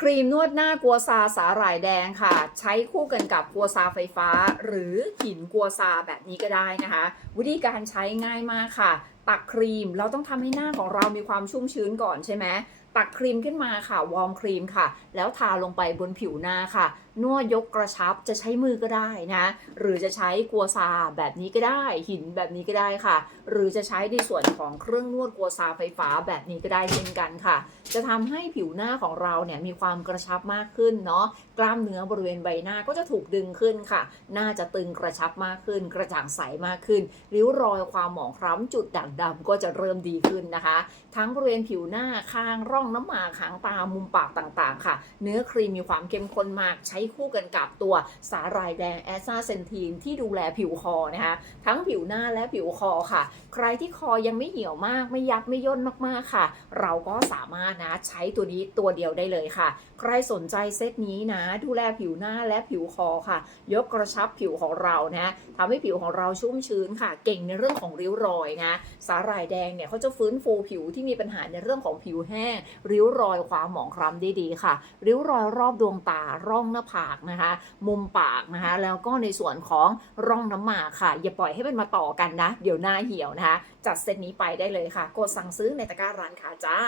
ครีมนวดหน้ากัวซาสาหร่ายแดงค่ะ ใช้คู่กันกับกัวซาไฟฟ้า หรือหินกัวซาแบบนี้ก็ได้นะคะ วิธีการใช้ง่ายมากค่ะ ตักครีมเราต้องทำให้หน้าของเรามีความชุ่มชื้นก่อนใช่ไหมตักครีมขึ้นมาค่ะ วอร์มครีมค่ะ แล้วทาลงไปบนผิวหน้าค่ะ นวดยกกระชับจะใช้มือก็ได้นะ หรือจะใช้กัวซาแบบนี้ก็ได้ หินแบบนี้ก็ได้ค่ะ หรือจะใช้ในส่วนของเครื่องนวดกัวซาไฟฟ้าแบบนี้ก็ได้เช่นกันค่ะ จะทำให้ผิวหน้าของเราเนี่ยมีความกระชับมากขึ้นเนาะกล้ามเนื้อบริเวณใบหน้าก็จะถูกดึงขึ้นค่ะ หน้าจะตึงกระชับมากขึ้น กระจ่างใสมากขึ้นริ้วรอยความหมองคล้ำจุดด่างดำก็จะเริ่มดีขึ้นนะคะ ทั้งบริเวณผิวหน้าคางร่องน้ำหมากหางตามุมปากต่างๆ ค่ะ เนื้อครีมมีความเข้มข้นมากใช้คู่กันกับตัวสาหร่ายแดงแอซาเซนทีนที่ดูแลผิวคอนะคะ ทั้งผิวหน้าและผิวคอค่ะ ใครที่คอยังไม่เหี่ยวมากไม่ยับไม่ย่นมากๆค่ะ เราก็สามารถนะใช้ตัวนี้ตัวเดียวได้เลยค่ะ ใครสนใจเซตนี้นะ ดูแลผิวหน้าและผิวคอค่ะ ยกกระชับผิวของเรานะทำให้ผิวของเราชุ่มชื้นค่ะ เก่งในเรื่องของริ้วรอยนะสาหร่ายแดงเนี่ยเขาจะฟื้นฟูผิวที่มีปัญหาในเรื่องของผิวแห้ง ริ้วรอยความหมองคล้ำได้ดีค่ะ ริ้วรอยรอบดวงตาร่องหน้าผากนะคะ มุมปากนะคะ แล้วก็ในส่วนของร่องน้ำหมากค่ะ อย่าปล่อยให้มันมาต่อกันนะ เดี๋ยวหน้าเหี่ยวนะคะ จัดเซตนี้ไปได้เลยค่ะ กดสั่งซื้อในตะกร้าร้านค้าจ้า